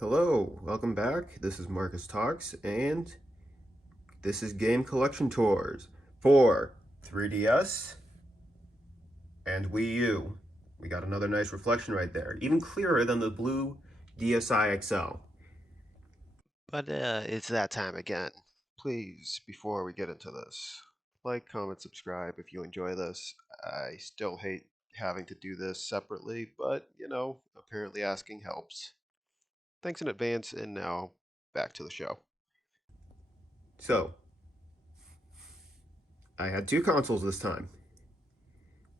Hello, welcome back. This is Marcus Talks, and this is Game Collection Tours for 3DS and Wii U. We got another nice reflection right there, even clearer than the blue DSi XL. But it's that time again. Please, before we get into this, like, comment, subscribe if you enjoy this. I still hate having to do this separately, but apparently asking helps. Thanks in advance, and now back to the show. So, I had two consoles this time.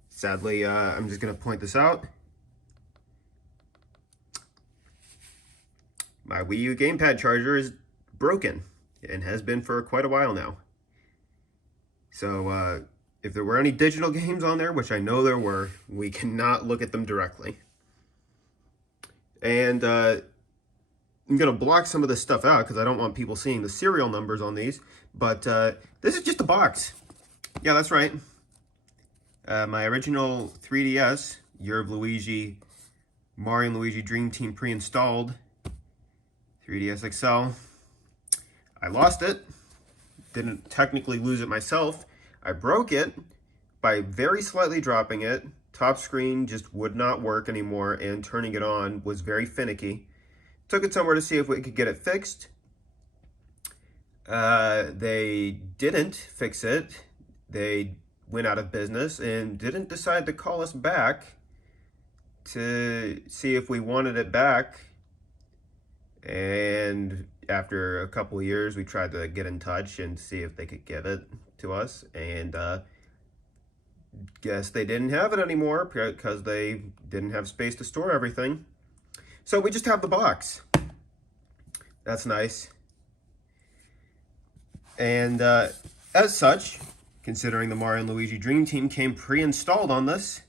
Sadly, I'm just going to point this out. My Wii U gamepad charger is broken and has been for quite a while now. So, if there were any digital games on there, which I know there were, we cannot look at them directly. And I'm going to block some of this stuff out because I don't want people seeing the serial numbers on these. But this is just a box. Yeah, that's right. My original 3DS, Year of Luigi, Mario and Luigi Dream Team pre-installed 3DS XL. I lost it. Didn't technically lose it myself. I broke it by very slightly dropping it. Top screen just would not work anymore, and turning it on was very finicky. Took it somewhere to see if we could get it fixed. They didn't fix it. They went out of business and didn't decide to call us back to see if we wanted it back. And after a couple of years, we tried to get in touch and see if they could give it to us. And guess they didn't have it anymore because they didn't have space to store everything. So we just have the box. That's nice. And as such, considering the Mario and Luigi Dream Team came pre-installed on this,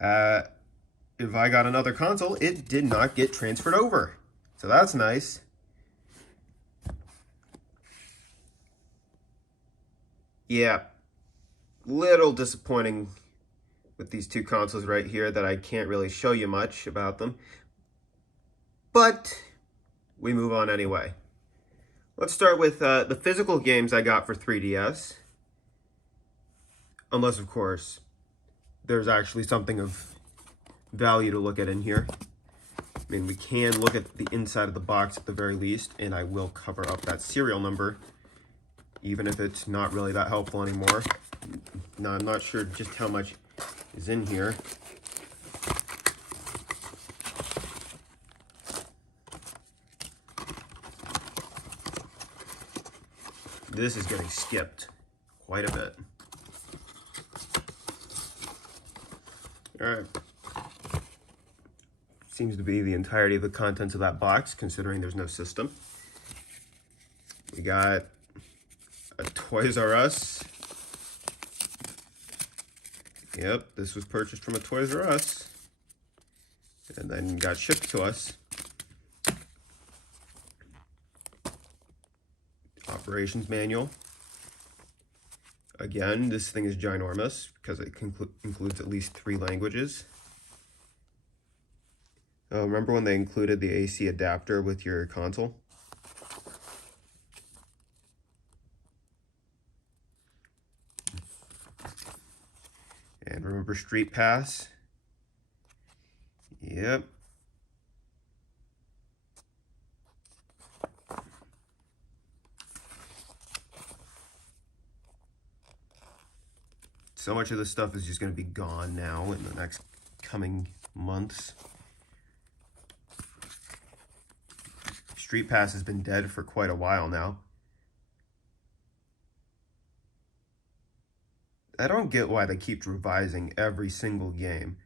if I got another console, it did not get transferred over. So that's nice. Yeah, little disappointing with these two consoles right here that I can't really show you much about them. But we move on anyway. Let's start with the physical games I got for 3DS. Unless, of course, there's actually something of value to look at in here. I mean, we can look at the inside of the box at the very least, and I will cover up that serial number, even if it's not really that helpful anymore. Now, I'm not sure just how much is in here. This is getting skipped quite a bit. All right. Seems to be the entirety of the contents of that box, considering there's no system. We got a Toys R Us. Yep, this was purchased from a Toys R Us and then got shipped to us. Operations manual. Again, this thing is ginormous because it includes at least 3 languages. Remember when they included the AC adapter with your console? And remember Street Pass? Yep. So much of this stuff is just going to be gone now in the next coming months. Street Pass has been dead for quite a while now. I don't get why they keep revising every single game.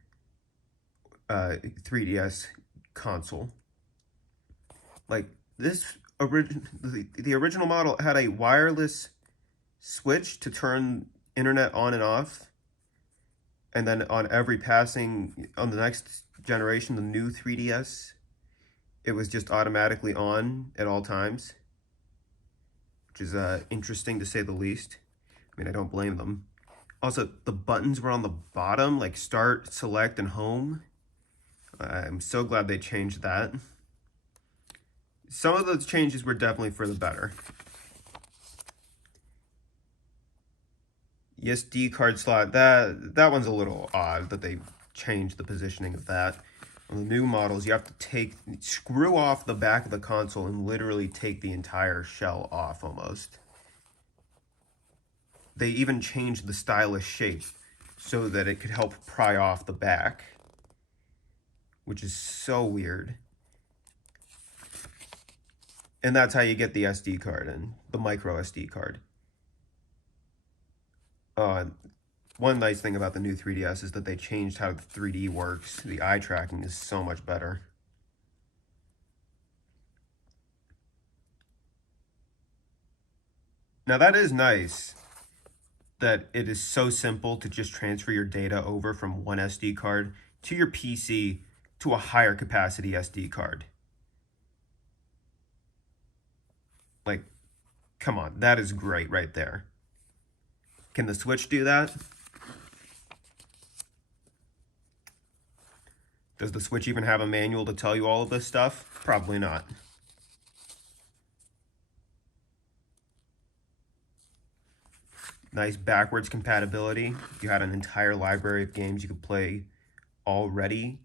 3DS console. Like this the original model had a wireless switch to turn internet on and off. And then on every passing, on the next generation, the new 3DS, it was just automatically on at all times, which is interesting to say the least. I mean, I don't blame them. Also, the buttons were on the bottom, like start, select, and home. I'm so glad they changed that. Some of those changes were definitely for the better. SD card slot, that one's a little odd that they changed the positioning of that. On the new models, you have to screw off the back of the console and literally take the entire shell off almost. They even changed the stylish shape so that it could help pry off the back, which is so weird. And that's how you get the SD card in, the micro SD card. One nice thing about the new 3DS is that they changed how the 3D works. The eye tracking is so much better. Now that is nice that it is so simple to just transfer your data over from one SD card to your PC to a higher capacity SD card. Like, come on, that is great right there. Can the Switch do that? Does the Switch even have a manual to tell you all of this stuff? Probably not. Nice backwards compatibility. You had an entire library of games you could play already.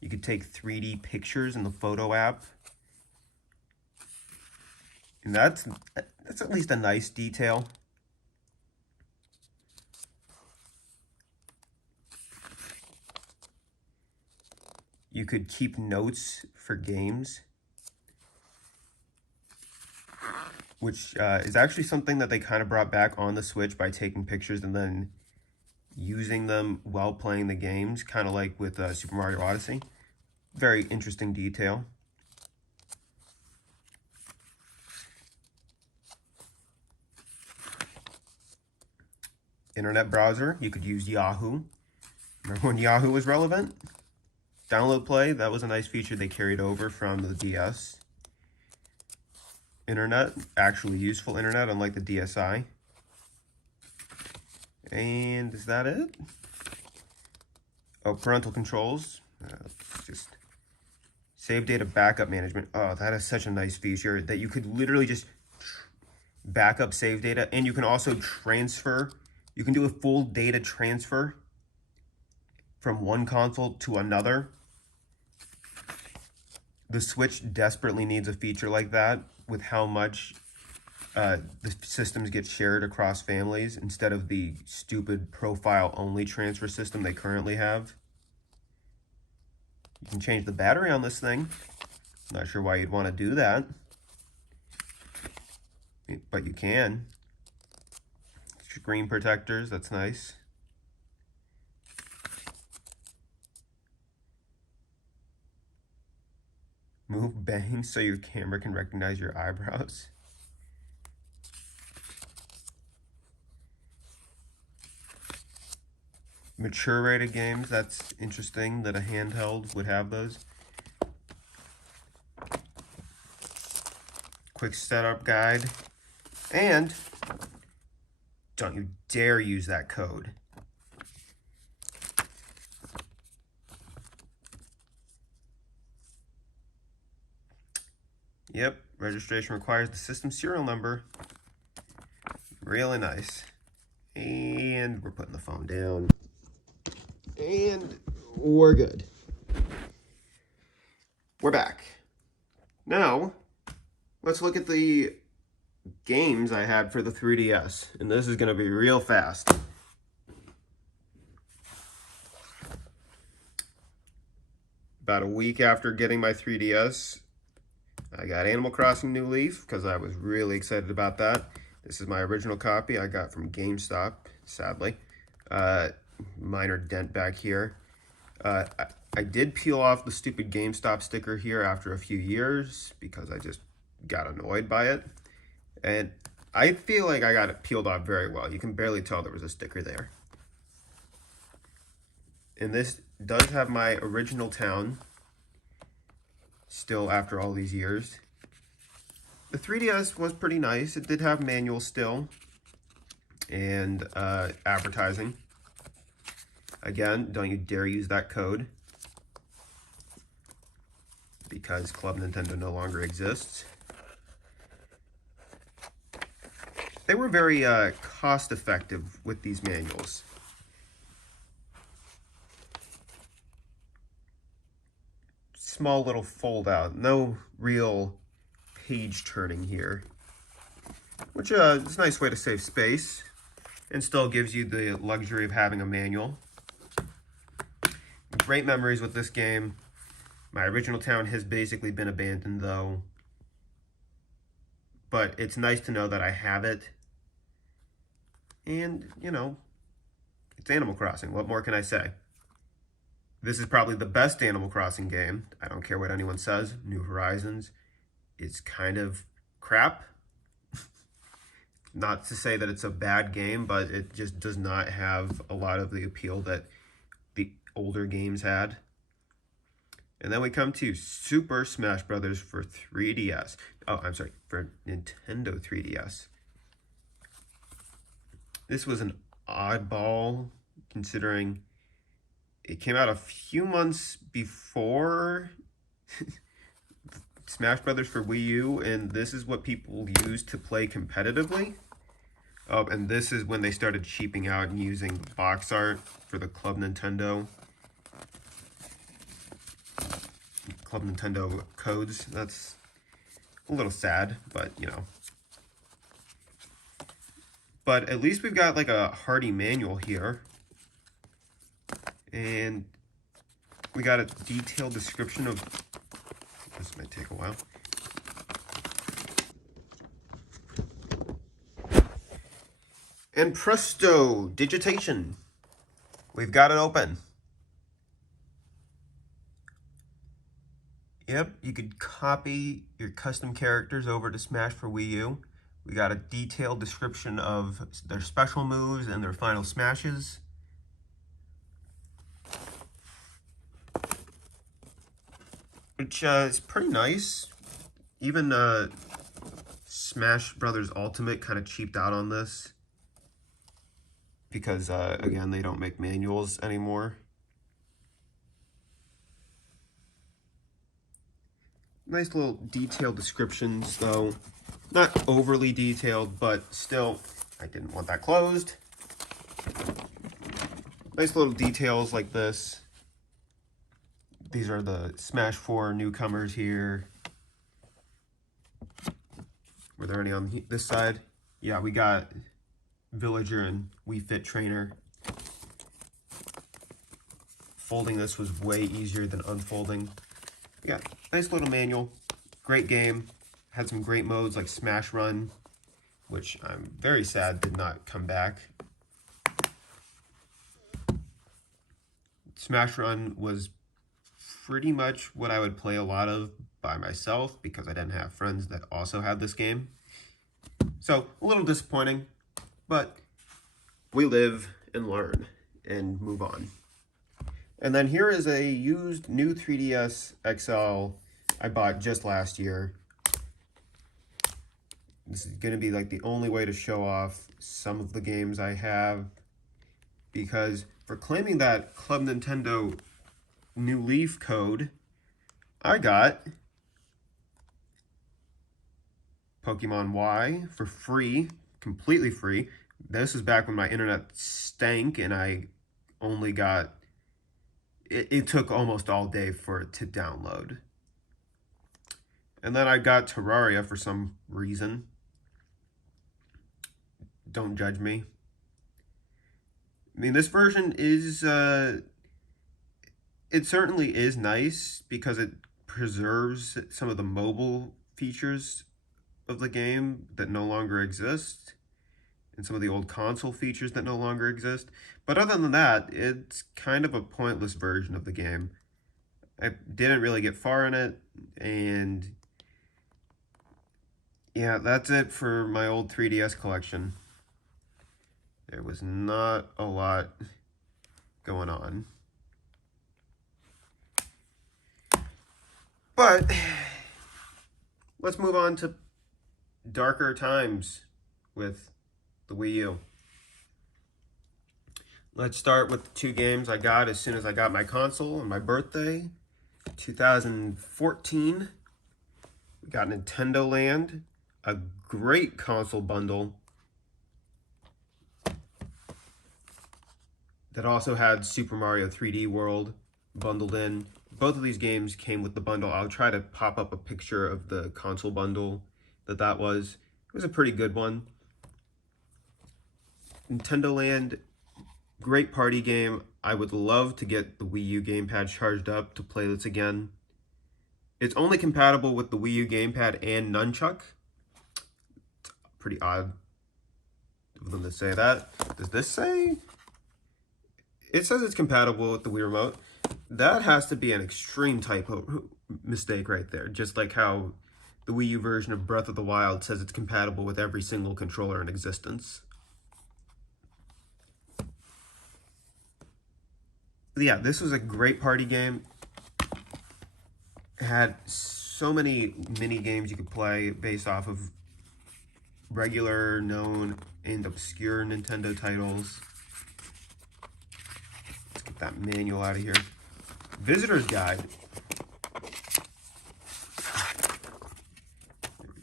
You could take 3D pictures in the photo app. And that's at least a nice detail. You could keep notes for games, which is actually something that they kind of brought back on the Switch by taking pictures and then using them while playing the games, kind of like with Super Mario Odyssey. Very interesting detail. Internet browser, you could use Yahoo. Remember when Yahoo was relevant? Download Play, that was a nice feature they carried over from the DS. Internet, actually useful internet, unlike the DSi. And is that it? Oh, parental controls. Just save data backup management. Oh, that is such a nice feature that you could literally just back up save data, and you can also transfer. You can do a full data transfer from one console to another. The Switch desperately needs a feature like that with how much the systems get shared across families instead of the stupid profile-only transfer system they currently have. You can change the battery on this thing. Not sure why you'd want to do that, but you can. Screen protectors, that's nice. Move bangs so your camera can recognize your eyebrows. Mature rated games, that's interesting that a handheld would have those. Quick setup guide. And don't you dare use that code. Yep, registration requires the system serial number. Really nice. And we're putting the phone down. And we're good. We're back. Now, let's look at the games I had for the 3DS. And this is going to be real fast. About a week after getting my 3DS, I got Animal Crossing New Leaf because I was really excited about that. This is my original copy I got from GameStop, sadly. Minor dent back here. I did peel off the stupid GameStop sticker here after a few years because I just got annoyed by it. And I feel like I got it peeled off very well. You can barely tell there was a sticker there. And this does have my original town still after all these years. The 3DS was pretty nice. It did have manual still. and advertising. Again, don't you dare use that code, because Club Nintendo no longer exists. They were very cost effective with these manuals. Small little fold out, no real page turning here, which is a nice way to save space and still gives you the luxury of having a manual. Great memories with this game. My original town has basically been abandoned though, but it's nice to know that I have it. And, you know, it's Animal Crossing. What more can I say? This is probably the best Animal Crossing game. I don't care what anyone says. New Horizons is kind of crap. Not to say that it's a bad game, but it just does not have a lot of the appeal that the older games had. And then we come to Super Smash Bros. For 3DS. Oh, I'm sorry, for Nintendo 3DS. This was an oddball, considering it came out a few months before Smash Brothers for Wii U, and this is what people use to play competitively. And this is when they started cheaping out and using box art for the Club Nintendo codes. That's a little sad, but you know. But at least we've got like a hardy manual here. And we got a detailed description of, this might take a while. And presto, digitation. We've got it open. Yep, you could copy your custom characters over to Smash for Wii U. We got a detailed description of their special moves and their final smashes. Which is pretty nice. Even Smash Brothers Ultimate kind of cheaped out on this, because again, they don't make manuals anymore. Nice little detailed descriptions though. Not overly detailed, but still, I didn't want that closed. Nice little details like this. These are the Smash 4 newcomers here. Were there any on this side? Yeah, we got Villager and Wii Fit Trainer. Folding this was way easier than unfolding. We got nice little manual. Great game. Had some great modes like Smash Run, which I'm very sad did not come back. Smash Run was pretty much what I would play a lot of by myself, because I didn't have friends that also had this game. So a little disappointing, but we live and learn and move on. And then here is a used new 3DS XL I bought just last year. This is going to be like the only way to show off some of the games I have, because for claiming that Club Nintendo New Leaf code, I got Pokemon Y for free, completely free. This is back when my internet stank and I only got, it took almost all day for it to download. And then I got Terraria for some reason. Don't judge me. I mean, this version is, it certainly is nice because it preserves some of the mobile features of the game that no longer exist, and some of the old console features that no longer exist. But other than that, it's kind of a pointless version of the game. I didn't really get far in it, and yeah, that's it for my old 3DS collection. There was not a lot going on. But let's move on to darker times with the Wii U. Let's start with the two games I got as soon as I got my console on my birthday, 2014. We got Nintendo Land, a great console bundle that also had Super Mario 3D World bundled in. Both of these games came with the bundle. I'll try to pop up a picture of the console bundle that was. It was a pretty good one. Nintendo Land, great party game. I would love to get the Wii U gamepad charged up to play this again. It's only compatible with the Wii U gamepad and nunchuck. It's pretty odd of them to say that. Does this say? It says it's compatible with the Wii Remote. That has to be an extreme typo mistake right there. Just like how the Wii U version of Breath of the Wild says it's compatible with every single controller in existence. But yeah, this was a great party game. It had so many mini games you could play based off of regular, known, and obscure Nintendo titles. Let's get that manual out of here. Visitor's Guide. There we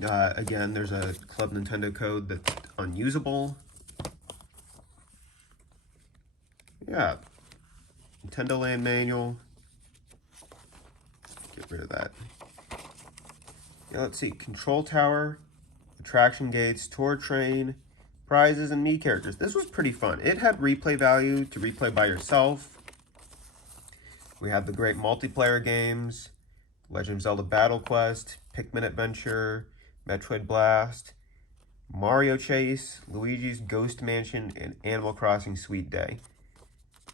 go. Again, there's a Club Nintendo code that's unusable. Yeah. Nintendo Land manual. Get rid of that. Yeah, let's see. Control Tower, attraction gates, tour train, prizes, and Mii characters. This was pretty fun. It had replay value to replay by yourself. We had the great multiplayer games, Legend of Zelda Battle Quest, Pikmin Adventure, Metroid Blast, Mario Chase, Luigi's Ghost Mansion, and Animal Crossing Sweet Day.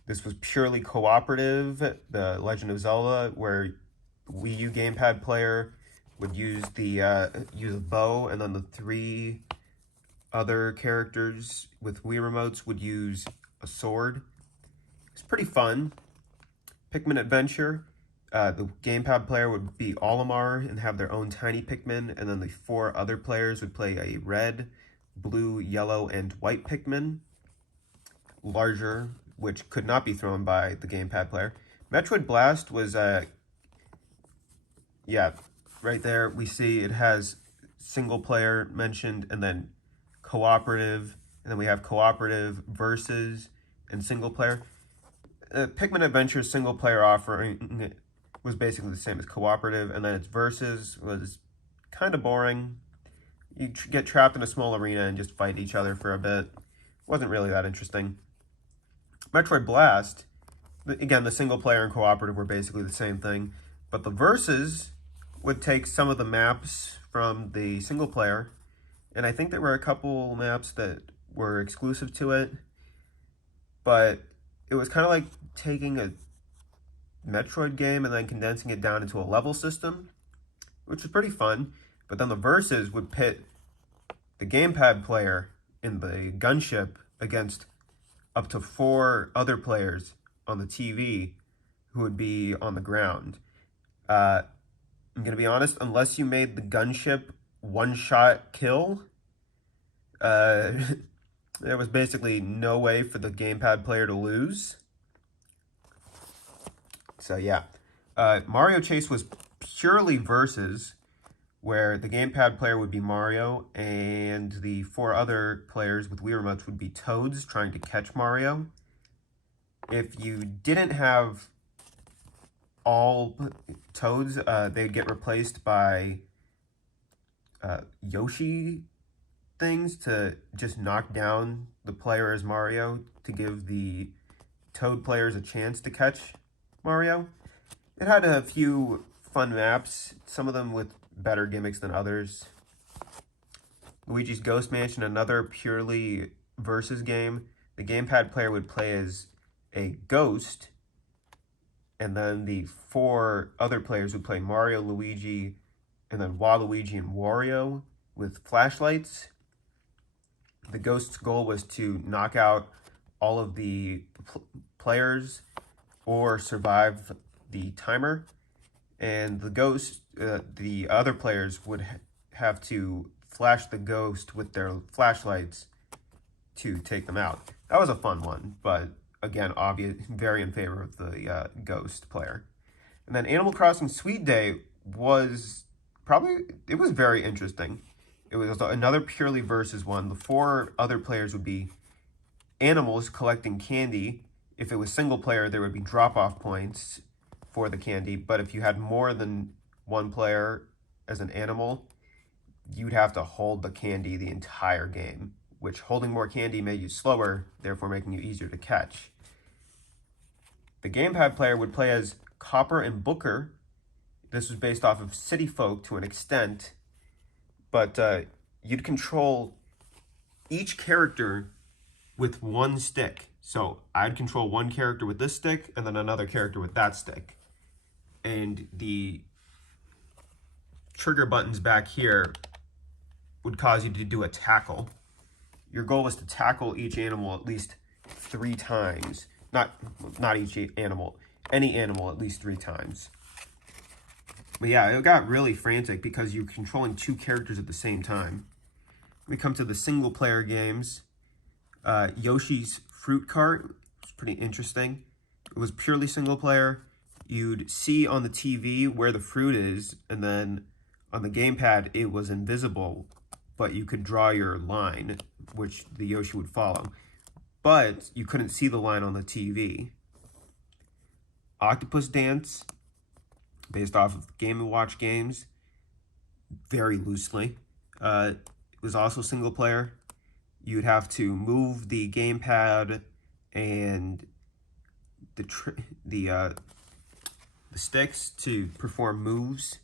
This was purely cooperative, the Legend of Zelda, where Wii U gamepad player would use use a bow, and then the three other characters with Wii remotes would use a sword. It's pretty fun. Pikmin Adventure, the gamepad player would be Olimar and have their own tiny Pikmin, and then the four other players would play a red, blue, yellow, and white Pikmin, larger, which could not be thrown by the gamepad player. Metroid Blast was, yeah, right there we see it has single player mentioned, and then cooperative, and then we have cooperative, versus, and single player. Pikmin Adventure's single player offering was basically the same as cooperative, and then its versus was kind of boring. You get trapped in a small arena and just fight each other for a bit. Wasn't really that interesting. Metroid Blast, again, the single player and cooperative were basically the same thing, but the versus would take some of the maps from the single player, and I think there were a couple maps that were exclusive to it, but it was kind of like taking a Metroid game and then condensing it down into a level system, which was pretty fun. But then the versus would pit the gamepad player in the gunship against up to 4 other players on the TV who would be on the ground. I'm going to be honest, unless you made the gunship one-shot kill, there was basically no way for the gamepad player to lose. So yeah, Mario Chase was purely versus, where the gamepad player would be Mario, and the 4 other players with Wii remotes would be Toads trying to catch Mario. If you didn't have all Toads, they'd get replaced by Yoshi things to just knock down the player as Mario to give the Toad players a chance to catch Mario. It had a few fun maps, some of them with better gimmicks than others. Luigi's Ghost Mansion, another purely versus game. The gamepad player would play as a ghost, and then the 4 other players would play Mario, Luigi, and then Waluigi and Wario with flashlights. The ghost's goal was to knock out all of the players or survive the timer, and the ghost, the other players would have to flash the ghost with their flashlights to take them out. That was a fun one, but again, obvious, very in favor of the Ghost player. And then Animal Crossing Sweet Day was it was very interesting. It was another purely versus one. The 4 other players would be animals collecting candy. If it was single player, there would be drop-off points for the candy. But if you had more than one player as an animal, you'd have to hold the candy the entire game, which holding more candy made you slower, therefore making you easier to catch. The gamepad player would play as Copper and Booker. This was based off of City Folk to an extent, but you'd control each character with one stick. So I'd control one character with this stick and then another character with that stick. And the trigger buttons back here would cause you to do a tackle. Your goal was to tackle each animal at least 3 times. Not each animal, any animal at least 3 times. But yeah, it got really frantic because you're controlling 2 characters at the same time. We come to the single player games. Yoshi's Fruit Cart was pretty interesting. It was purely single player. You'd see on the TV where the fruit is, and then on the gamepad it was invisible, but you could draw your line, which the Yoshi would follow. But you couldn't see the line on the TV. Octopus Dance, based off of Game & Watch games, very loosely. It was also single player. You'd have to move the gamepad and the sticks to perform moves,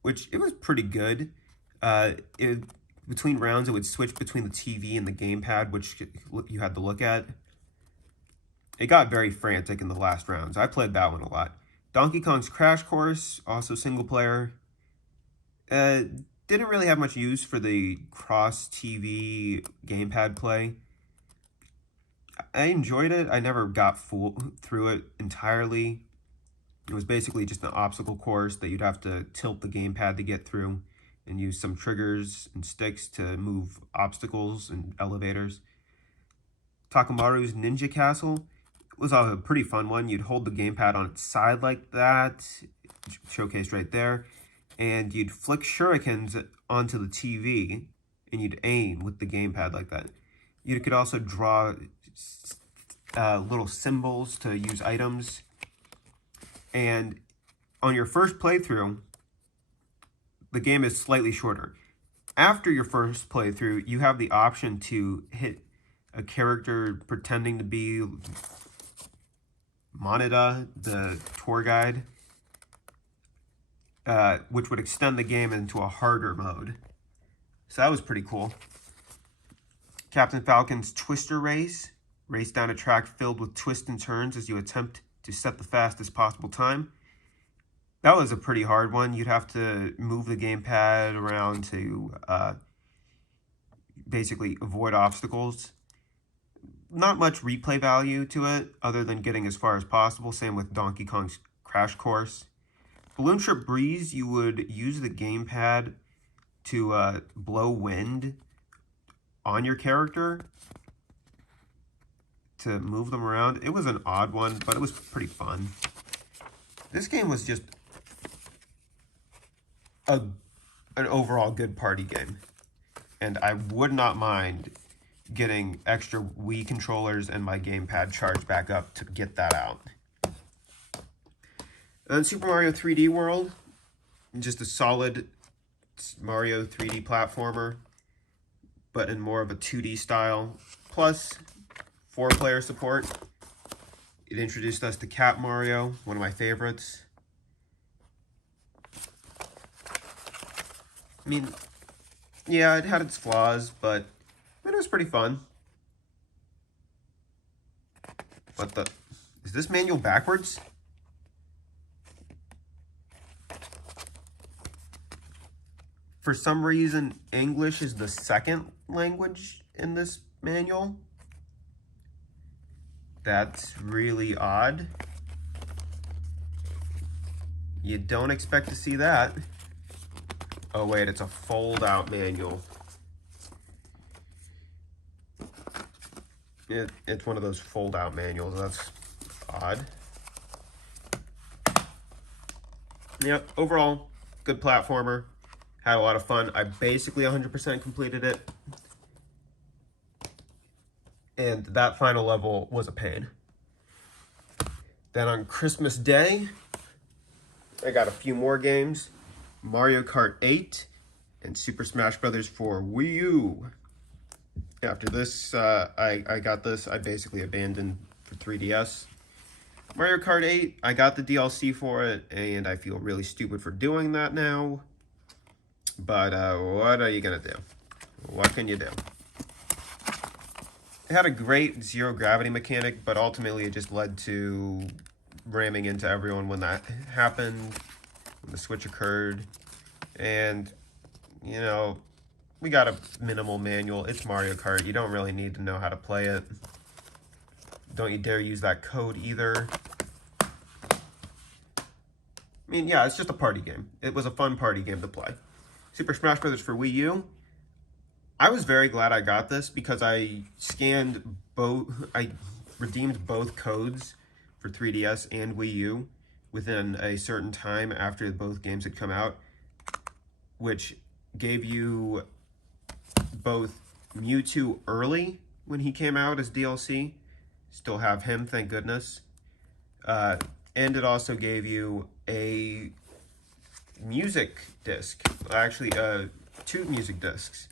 which it was pretty good. Between rounds, it would switch between the TV and the gamepad, which you had to look at. It got very frantic in the last rounds. I played that one a lot. Donkey Kong's Crash Course, also single player. Didn't really have much use for the cross-TV gamepad play. I enjoyed it. I never got through it entirely. It was basically just an obstacle course that you'd have to tilt the gamepad to get through and use some triggers and sticks to move obstacles and elevators. Takamaru's Ninja Castle was a pretty fun one. You'd hold the gamepad on its side like that, showcased right there, and you'd flick shurikens onto the TV, and you'd aim with the gamepad like that. You could also draw little symbols to use items. And on your first playthrough, the game is slightly shorter. After your first playthrough, you have the option to hit a character pretending to be Monida, the tour guide, which would extend the game into a harder mode. So that was pretty cool. Captain Falcon's Twister Race. Race down a track filled with twists and turns as you attempt to set the fastest possible time. That was a pretty hard one. You'd have to move the gamepad around to basically avoid obstacles. Not much replay value to it other than getting as far as possible. Same with Donkey Kong's Crash Course. Balloon Trip Breeze, you would use the gamepad to blow wind on your character to move them around. It was an odd one, but it was pretty fun. This game was just an overall good party game. And I would not mind getting extra Wii controllers and my gamepad charged back up to get that out. And then Super Mario 3D World, just a solid Mario 3D platformer, but in more of a 2D style, plus 4-player support. It introduced us to Cat Mario, one of my favorites. I mean, yeah, it had its flaws, but it was pretty fun. What is this manual backwards? For some reason, English is the second language in this manual. That's really odd. You don't expect to see that. Oh wait, it's a fold-out manual. It's one of those fold-out manuals. That's odd. Yep, overall, good platformer. Had a lot of fun. I basically 100% completed it. And that final level was a pain. Then on Christmas Day, I got a few more games. Mario Kart 8 and Super Smash Bros. For Wii U. After this, I got this. I basically abandoned for 3DS. Mario Kart 8, I got the DLC for it, and I feel really stupid for doing that now. But what are you going to do? What can you do? It had a great zero gravity mechanic, but ultimately it just led to ramming into everyone when that happened, when the switch occurred. And, you know, we got a minimal manual. It's Mario Kart. You don't really need to know how to play it. Don't you dare use that code either. I mean, yeah, it's just a party game. It was a fun party game to play. Super Smash Bros. For Wii U. I was very glad I got this because I scanned both, I redeemed both codes for 3DS and Wii U within a certain time after both games had come out, which gave you both Mewtwo early when he came out as DLC. Still have him, thank goodness. And it also gave you a music disc, actually 2 music discs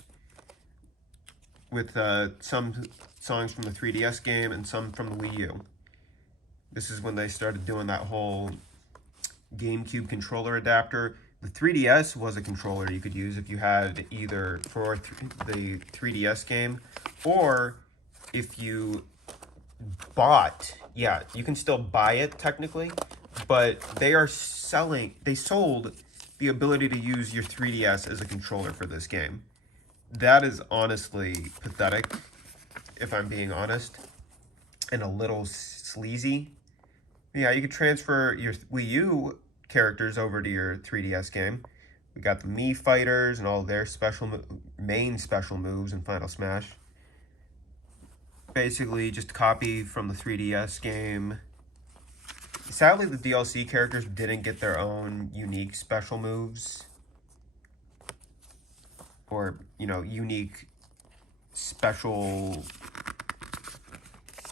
with some songs from the 3DS game and some from the Wii U. This is when they started doing that whole GameCube controller adapter. The 3DS was a controller you could use if you had either for the 3DS game, or if you bought, yeah, you can still buy it technically, but they sold the ability to use your 3DS as a controller for this game. That is honestly pathetic, if I'm being honest, and a little sleazy. Yeah, you could transfer your Wii U characters over to your 3DS game. We got the Mii Fighters and all their main special moves in Final Smash. Basically, just a copy from the 3DS game. Sadly, the DLC characters didn't get their own unique special moves. Or, you know, unique special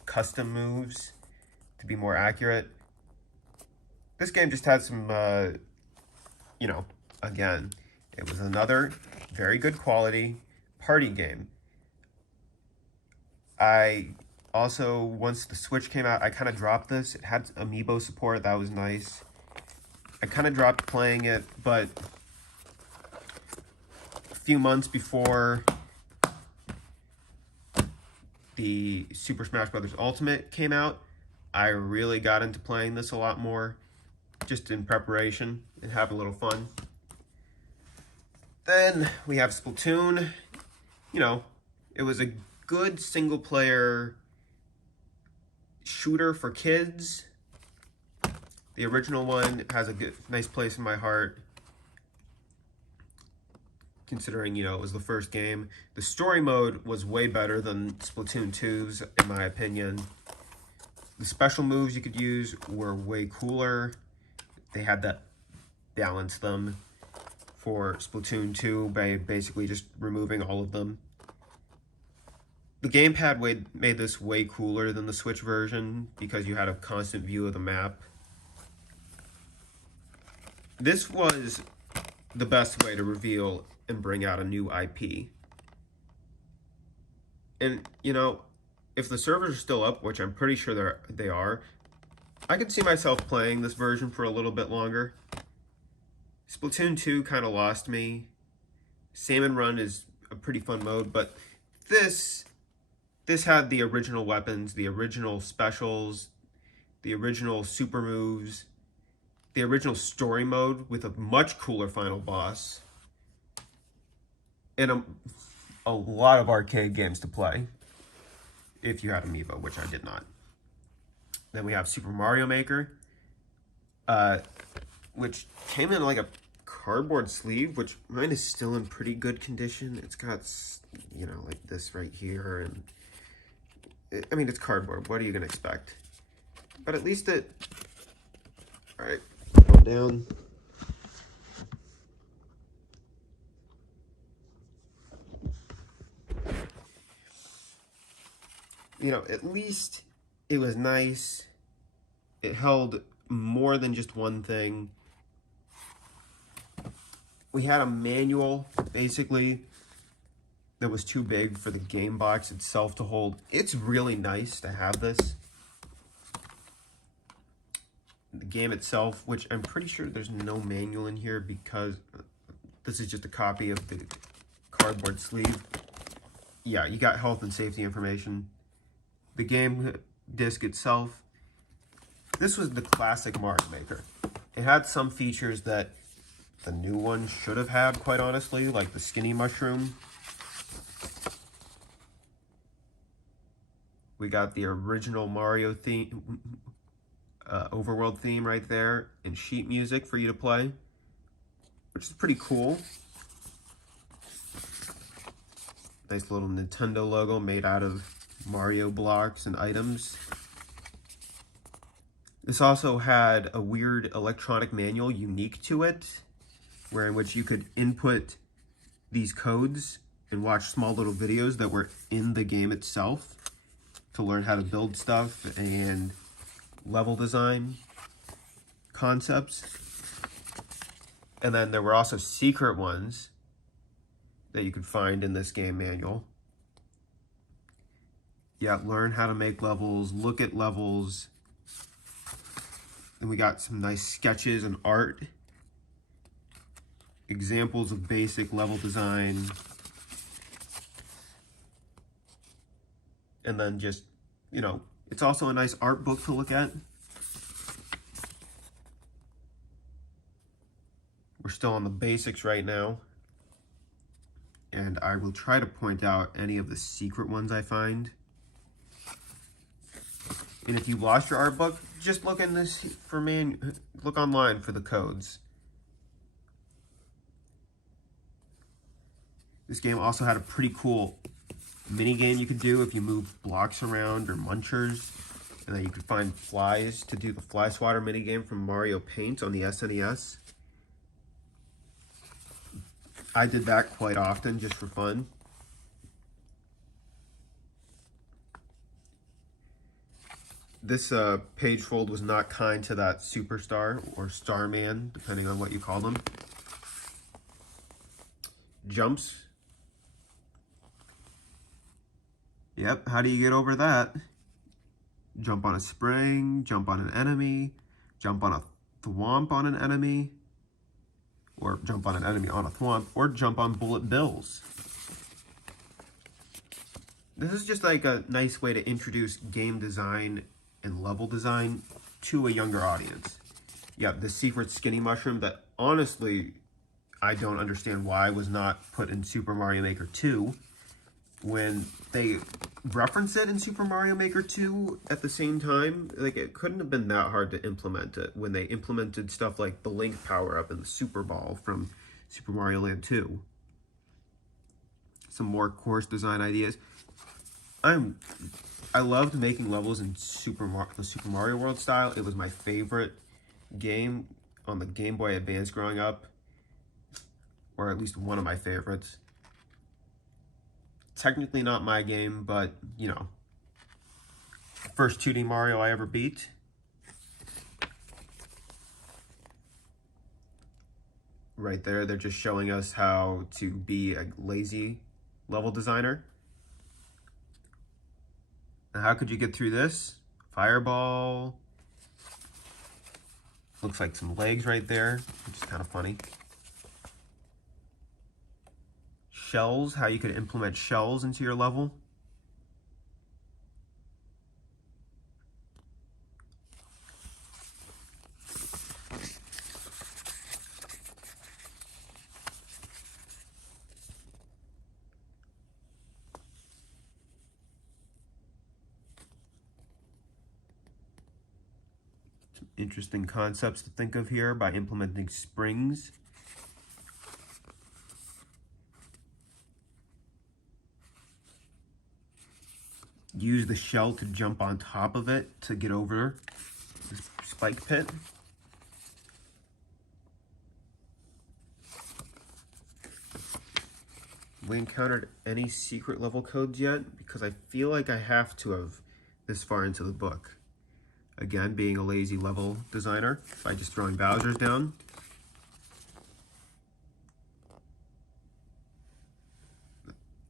custom moves, to be more accurate. This game just had some, you know, again, it was another very good quality party game. I also, once the Switch came out, I kind of dropped this. It had amiibo support, that was nice. I kind of dropped playing it, but a few months before the Super Smash Bros. Ultimate came out, I really got into playing this a lot more, just in preparation and have a little fun. Then we have Splatoon. You know, it was a good single player shooter for kids. The original one has a nice place in my heart, considering, you know, it was the first game. The story mode was way better than Splatoon 2's, in my opinion. The special moves you could use were way cooler. They had that balance them for Splatoon 2 by basically just removing all of them. The gamepad made this way cooler than the Switch version because you had a constant view of the map. This was the best way to reveal and bring out a new IP. And, you know, if the servers are still up, which I'm pretty sure they are, I could see myself playing this version for a little bit longer. Splatoon 2 kind of lost me. Salmon Run is a pretty fun mode, but this had the original weapons, the original specials, the original super moves, the original story mode with a much cooler final boss, and a lot of arcade games to play if you had Amiibo, which I did not. Then we have Super Mario Maker, which came in like a cardboard sleeve, which mine is still in pretty good condition. It's got, you know, like this right here, and I mean, it's cardboard. What are you going to expect? But at least it... All right, go down. You know, at least it was nice. It held more than just one thing. We had a manual, basically, that was too big for the game box itself to hold. It's really nice to have this. The game itself, which I'm pretty sure there's no manual in here because this is just a copy of the cardboard sleeve. Yeah, you got health and safety information. The game disc itself, this was the classic Mario Maker. It had some features that the new one should have had, quite honestly, like the skinny mushroom. We got the original Mario theme, overworld theme right there, and sheet music for you to play, which is pretty cool. Nice little Nintendo logo made out of Mario blocks and items. This also had a weird electronic manual unique to it, where in which you could input these codes and watch small little videos that were in the game itself to learn how to build stuff and level design concepts. And then there were also secret ones that you could find in this game manual. Yeah, learn how to make levels, look at levels. And we got some nice sketches and art. Examples of basic level design. And then just, you know, it's also a nice art book to look at. We're still on the basics right now. And I will try to point out any of the secret ones I find. And if you lost your art book, just look in this for look online for the codes. This game also had a pretty cool mini game you could do if you move blocks around or munchers. And then you could find flies to do the fly swatter mini game from Mario Paint on the SNES. I did that quite often just for fun. This page fold was not kind to that Superstar or Starman, depending on what you call them. Jumps. Yep, how do you get over that? Jump on a spring, jump on an enemy, jump on a thwomp on an enemy, or jump on an enemy on a thwomp, or jump on bullet bills. This is just like a nice way to introduce game design and level design to a younger audience. Yeah, the secret skinny mushroom that honestly, I don't understand why was not put in Super Mario Maker 2 when they reference it in Super Mario Maker 2 at the same time. Like, it couldn't have been that hard to implement it when they implemented stuff like the Link power-up and the Super Ball from Super Mario Land 2. Some more course design ideas. I loved making levels in the Super Mario World style. It was my favorite game on the Game Boy Advance growing up, or at least one of my favorites. Technically not my game, but, you know, first 2D Mario I ever beat. Right there, they're just showing us how to be a lazy level designer. Now, how could you get through this? Fireball. Looks like some legs right there, which is kind of funny. Shells, how you could implement shells into your level. Some interesting concepts to think of here by implementing springs. use the shell to jump on top of it to get over this spike pit. We encountered any secret level codes yet? Because I feel like I have to have this far into the book. Again, being a lazy level designer by just throwing Bowser's down.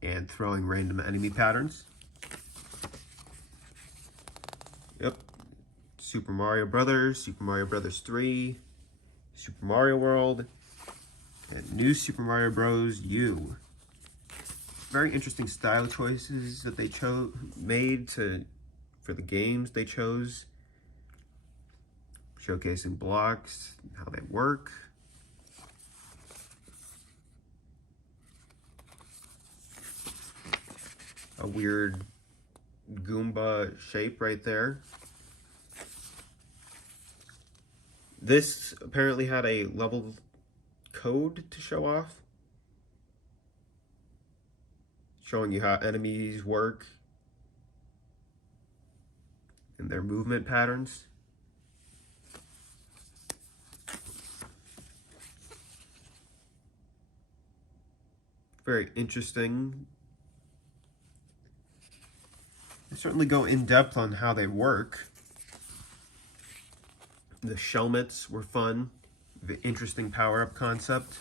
And throwing random enemy patterns. Yep. Super Mario Brothers, Super Mario Brothers 3, Super Mario World, and New Super Mario Bros. U. Very interesting style choices that they made for the games they chose. Showcasing blocks, how they work. A weird Goomba shape right there. This apparently had a level code to show off, showing you how enemies work and their movement patterns. Very interesting. They certainly go in depth on how they work. The Shelmets were fun. The interesting power-up concept.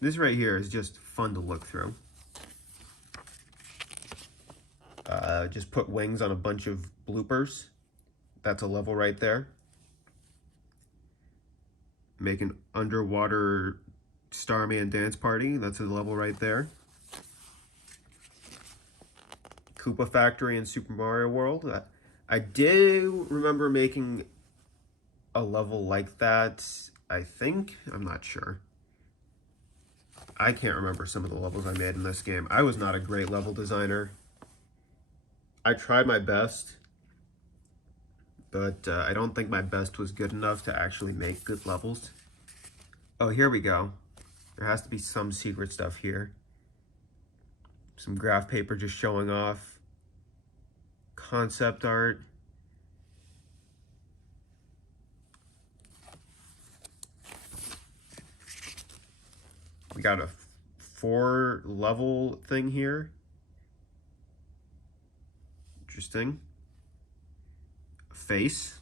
This right here is just fun to look through. Just put wings on a bunch of bloopers. That's a level right there. Make an underwater Starman dance party. That's a level right there. Koopa Factory in Super Mario World. I do remember making a level like that, I think. I'm not sure. I can't remember some of the levels I made in this game. I was not a great level designer. I tried my best, but I don't think my best was good enough to actually make good levels. Oh, here we go. There has to be some secret stuff here. Some graph paper just showing off. Concept art. We got a 4-level thing here. Interesting. Face.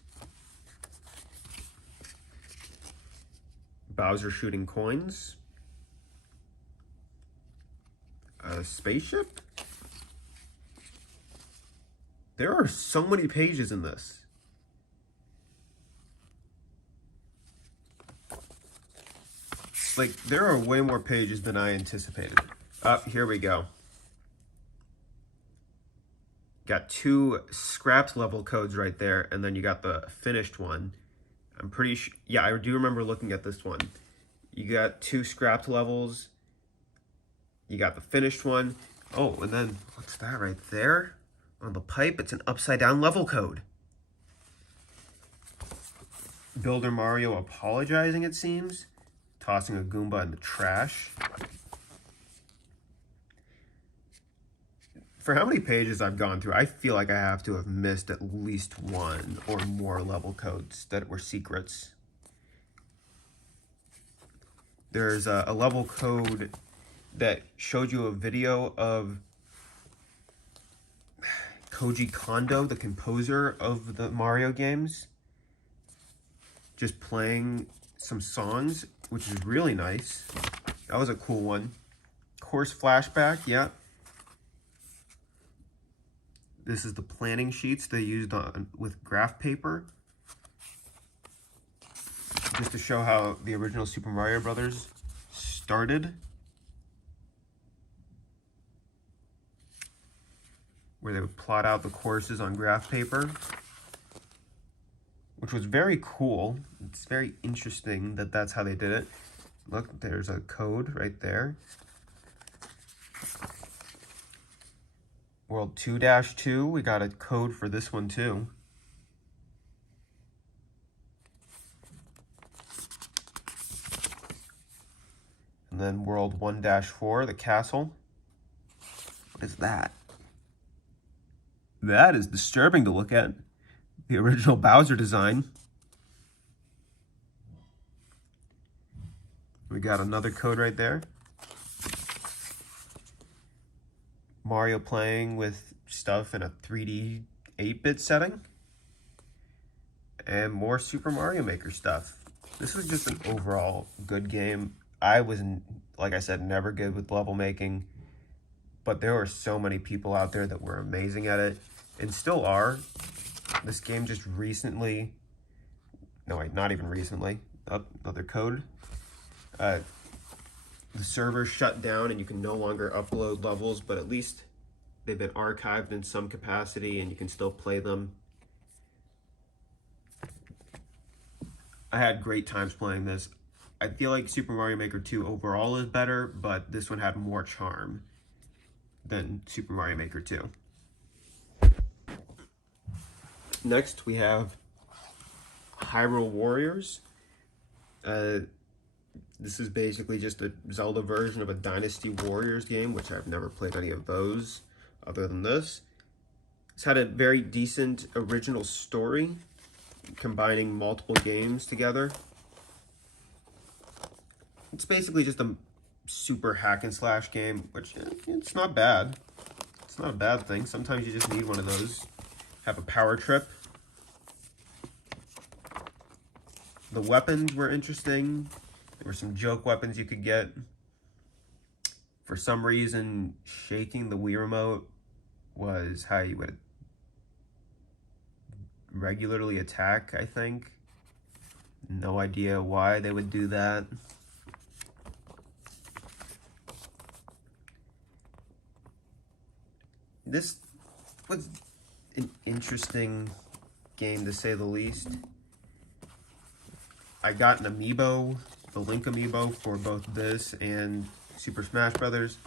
Bowser shooting coins. A spaceship? There are so many pages in this. Like, there are way more pages than I anticipated. Here we go. Got 2 scrapped level codes right there, and then you got the finished one. I'm pretty sure, yeah, I do remember looking at this one. You got 2 scrapped levels. You got the finished one. Oh, and then, what's that right there? On the pipe, it's an upside down level code. Builder Mario apologizing, it seems. Tossing a Goomba in the trash. For how many pages I've gone through, I feel like I have to have missed at least 1 or more level codes that were secrets. There's a level code that showed you a video of Koji Kondo, the composer of the Mario games, just playing some songs, which is really nice. That was a cool one. Course flashback, yeah. This is the planning sheets they used with graph paper. Just to show how the original Super Mario Brothers started. Where they would plot out the courses on graph paper. Which was very cool. It's very interesting that that's how they did it. Look, there's a code right there. World 2-2, we got a code for this one too. And then World 1-4, the castle. What is that? That is disturbing to look at. The original Bowser design. We got another code right there. Mario playing with stuff in a 3D 8-bit setting. And more Super Mario Maker stuff. This was just an overall good game. I was, like I said, never good with level making. But there were so many people out there that were amazing at it. And still are. This game just recently... No, wait, not even recently. Oh, another code. The server shut down and you can no longer upload levels, but at least they've been archived in some capacity and you can still play them. I had great times playing this. I feel like Super Mario Maker 2 overall is better, but this one had more charm than Super Mario Maker 2. Next, we have Hyrule Warriors. This is basically just a Zelda version of a Dynasty Warriors game, which I've never played any of those other than this. It's had a very decent original story, combining multiple games together. It's basically just a super hack and slash game, which it's not bad. It's not a bad thing. Sometimes you just need one of those. Have a power trip. The weapons were interesting. There were some joke weapons you could get. For some reason, shaking the Wii remote was how you would regularly attack, I think. No idea why they would do that. This was an interesting game, to say the least. I got an amiibo, the Link amiibo, for both this and Super Smash Brothers.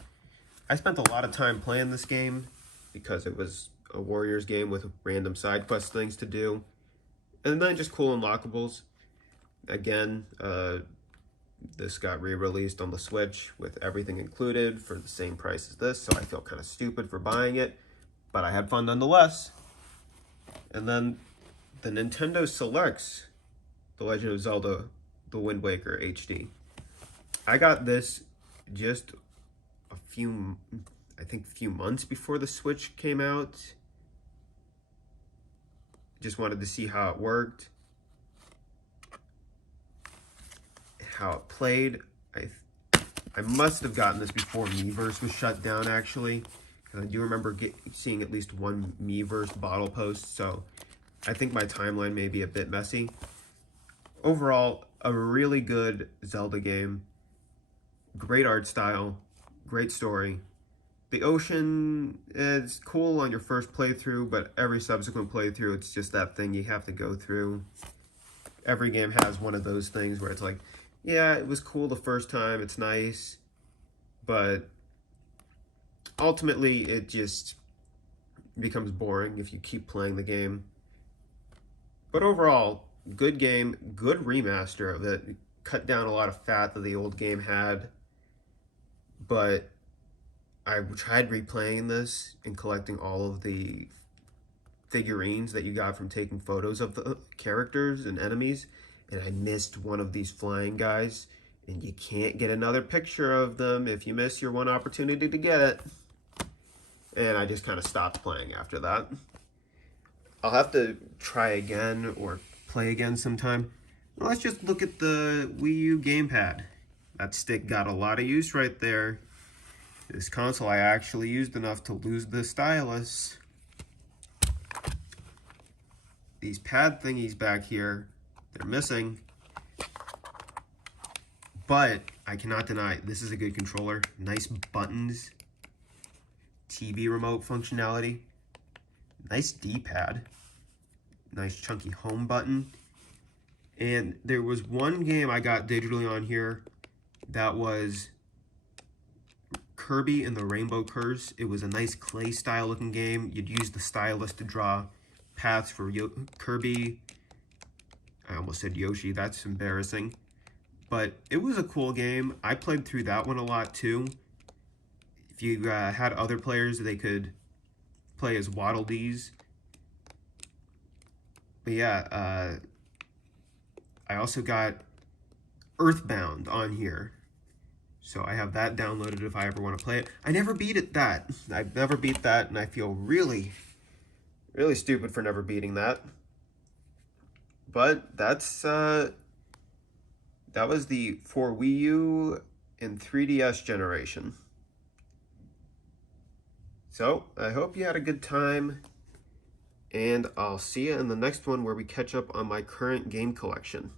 I spent a lot of time playing this game because it was a Warriors game with random side quest things to do. And then just cool unlockables. Again, this got re-released on the Switch with everything included for the same price as this, so I feel kind of stupid for buying it, but I had fun nonetheless. And then the Nintendo Selects The Legend of Zelda The Wind Waker HD. I got this just a few months before the Switch came out. Just wanted to see how it worked, how it played. I must have gotten this before Miiverse was shut down, actually, because I do remember seeing at least one Miiverse bottle post, so I think my timeline may be a bit messy. Overall, a really good Zelda game. Great art style, great story. The ocean is cool on your first playthrough, but every subsequent playthrough, it's just that thing you have to go through. Every game has one of those things where it's like, yeah, it was cool the first time, it's nice, but ultimately it just becomes boring if you keep playing the game. But overall, good game, good remaster of it. Cut down a lot of fat that the old game had, but I tried replaying this and collecting all of the figurines that you got from taking photos of the characters and enemies, and I missed one of these flying guys, and you can't get another picture of them if you miss your one opportunity to get it. And I just kind of stopped playing after that. I'll have to try again or play again sometime. Well, let's just look at the Wii U gamepad. That stick got a lot of use right there. This console I actually used enough to lose the stylus. These pad thingies back here, they're missing. But I cannot deny, this is a good controller. Nice buttons. TV remote functionality. Nice D-pad. Nice chunky home button. And there was one game I got digitally on here that was Kirby and the Rainbow Curse. It was a nice clay style looking game. You'd use the stylus to draw paths for Kirby. I almost said Yoshi, that's embarrassing. but it was a cool game. I played through that one a lot too. If you had other players, they could play as Waddle Dees. But yeah, I also got Earthbound on here. So I have that downloaded if I ever want to play it. I never beat it that. I've never beat that, and I feel really, really stupid for never beating that. But that was the for Wii U and 3DS generation. So I hope you had a good time, and I'll see you in the next one where we catch up on my current game collection.